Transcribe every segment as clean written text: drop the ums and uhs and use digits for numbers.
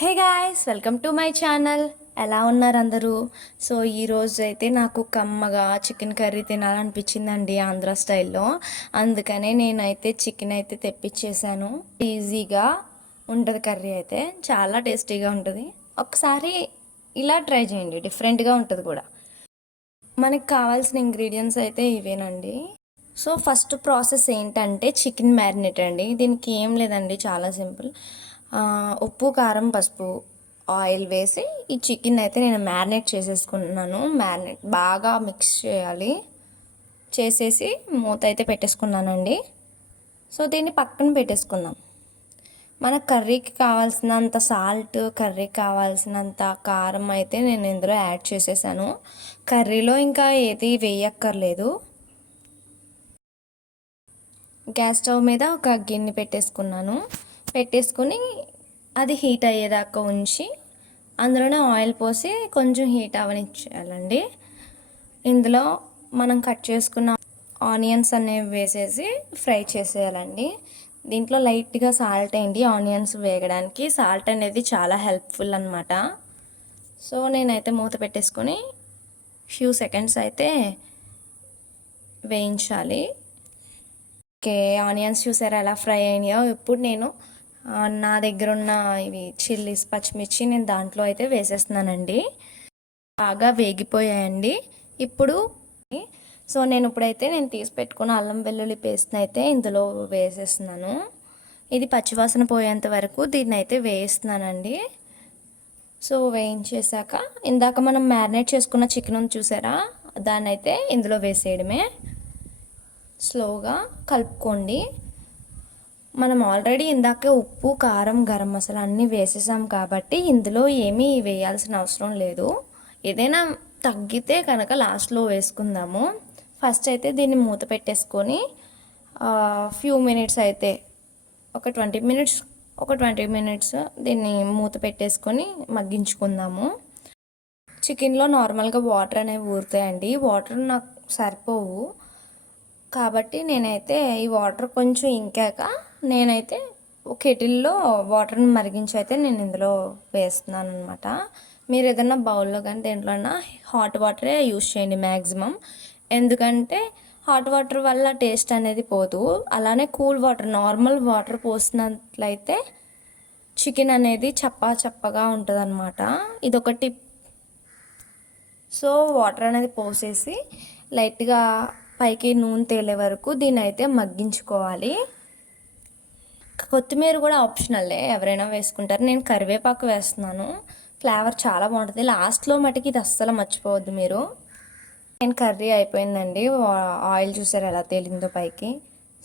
Hey guys, welcome to my channel. ఎలా ఉన్నారు అందరూ? సో ఈరోజు అయితే నాకు కమ్మగా చికెన్ కర్రీ తినాలనిపించిందండి, ఆంధ్ర స్టైల్లో. అందుకనే నేనైతే చికెన్ అయితే తెప్పించేసాను. ఈజీగా ఉంటుంది కర్రీ, అయితే చాలా టేస్టీగా ఉంటుంది. ఒకసారి ఇలా ట్రై చేయండి, డిఫరెంట్గా ఉంటుంది కూడా. మనకు కావాల్సిన ఇంగ్రీడియంట్స్ అయితే ఇవేనండి. సో ఫస్ట్ ప్రాసెస్ ఏంటంటే చికెన్ మ్యారినేట్ అండి. దీనికి ఏం లేదండి, చాలా సింపుల్. ఉప్పు, కారం, పసుపు, ఆయిల్ వేసి ఈ చికెన్ అయితే నేను మ్యారినేట్ చేసేసుకున్నాను. మ్యారినేట్ బాగా మిక్స్ చేయాలి. చేసేసి మూత అయితే పెట్టేసుకున్నానండి. సో దీన్ని పక్కన పెట్టేసుకుందాం. మన కర్రీకి కావాల్సినంత సాల్ట్, కర్రీకి కావాల్సినంత కారం అయితే నేను ఇందులో యాడ్ చేసేసాను. కర్రీలో ఇంకా ఏది వేయక్కర్లేదు. గ్యాస్ స్టవ్ మీద ఒక గిన్నె పెట్టేసుకున్నాను. పెట్టేసుకుని అది హీట్ అయ్యేదాకా ఉంచి అందులోనే ఆయిల్ పోసి కొంచెం హీట్ అవనిచ్చేయాలండి. ఇందులో మనం కట్ చేసుకున్న ఆనియన్స్ అనేవి వేసేసి ఫ్రై చేసేయాలండి. దీంట్లో లైట్గా సాల్ట్ వేయండి, ఆనియన్స్ వేగడానికి. సాల్ట్ అనేది చాలా హెల్ప్ఫుల్ అనమాట. సో నేనైతే మూత పెట్టేసుకొని ఫ్యూ సెకండ్స్ అయితే వేయించాలి. ఓకే, ఆనియన్స్ చూసారా ఎలా ఫ్రై అయినాయో. ఇప్పుడు నేను నా దగ్గర ఉన్న ఇవి చిల్లీస్, పచ్చిమిర్చి నేను దాంట్లో అయితే వేసేస్తున్నానండి. బాగా వేగిపోయాయండి ఇప్పుడు. సో ఇప్పుడైతే నేను తీసి పెట్టుకున్న అల్లం వెల్లుల్లి పేస్ట్ని అయితే ఇందులో వేసేస్తున్నాను. ఇది పచ్చివాసన పోయేంత వరకు దీన్ని అయితే వేయిస్తున్నానండి. సో వేయించేసాక ఇందాక మనం మ్యారినేట్ చేసుకున్న చికెన్ ఉంది చూసారా, దాన్ని అయితే ఇందులో వేసేయడమే. స్లోగా కలుపుకోండి. మనం ఆల్రెడీ ఇందాకే ఉప్పు, కారం, గరం మసాలా అన్నీ వేసేసాం కాబట్టి ఇందులో ఏమీ వేయాల్సిన అవసరం లేదు. ఏదైనా తగ్గితే కనుక లాస్ట్లో వేసుకుందాము. ఫస్ట్ అయితే దీన్ని మూత పెట్టేసుకొని ఫ్యూ మినిట్స్ అయితే ఒక 20 మినిట్స్ దీన్ని మూత పెట్టేసుకొని మగ్గించుకుందాము. చికెన్లో నార్మల్గా వాటర్ అనేవి ఊరుతాయండి. వాటర్ నాకు సరిపోవు కాబట్టి నేనైతే ఈ వాటర్ కొంచెం ఇంకాక నేనైతే కెటిల్లో వాటర్ని మరిగించి అయితే నేను ఇందులో వేస్తున్నాను అనమాట. మీరు ఏదైనా బౌల్లో కానీ దేంట్లోనా హాట్ వాటరే యూస్ చేయండి మ్యాక్సిమం. ఎందుకంటే హాట్ వాటర్ వల్ల టేస్ట్ అనేది పోదు. అలానే కూల్ వాటర్, నార్మల్ వాటర్ పోసినట్లయితే చికెన్ అనేది చప్పగా ఉంటుంది అనమాట. ఇదొక టిప్. సో వాటర్ అనేది పోసేసి లైట్గా పైకి నూనె తేలే వరకు దీన్ని అయితే మగ్గించుకోవాలి. కొత్తిమీర కూడా ఆప్షనల్లే, ఎవరైనా వేసుకుంటారు. నేను కరివేపాకు వేస్తున్నాను, ఫ్లేవర్ చాలా బాగుంటుంది. లాస్ట్లో మటుకి ఇది అస్సలు మర్చిపోవద్దు మీరు. నేను కర్రీ అయిపోయిందండి. ఆయిల్ చూసారు ఎలా తేలిందో పైకి.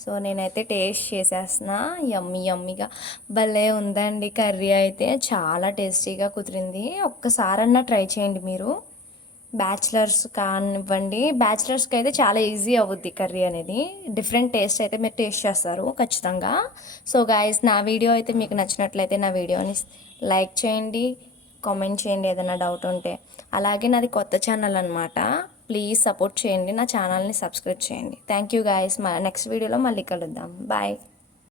సో నేనైతే టేస్ట్ చేసేస్తున్నా. యమ్మీగా భలే ఉందండి కర్రీ అయితే, చాలా టేస్టీగా కుదిరింది. ఒక్కసారన్నా ట్రై చేయండి మీరు. బ్యాచిలర్స్ కానివ్వండి, బ్యాచిలర్స్కి అయితే చాలా ఈజీ అవుద్ది కర్రీ అనేది. డిఫరెంట్ టేస్ట్ అయితే మీరు టేస్ట్ చేస్తారు ఖచ్చితంగా. సో గాయస్, నా వీడియో అయితే మీకు నచ్చినట్లయితే నా వీడియోని లైక్ చేయండి, కామెంట్ చేయండి ఏదైనా డౌట్ ఉంటే. అలాగే నాది కొత్త ఛానల్ అనమాట, ప్లీజ్ సపోర్ట్ చేయండి, నా ఛానల్ని సబ్స్క్రైబ్ చేయండి. Thank you guys. నెక్స్ట్ వీడియోలో మళ్ళీ కలుద్దాం. బాయ్.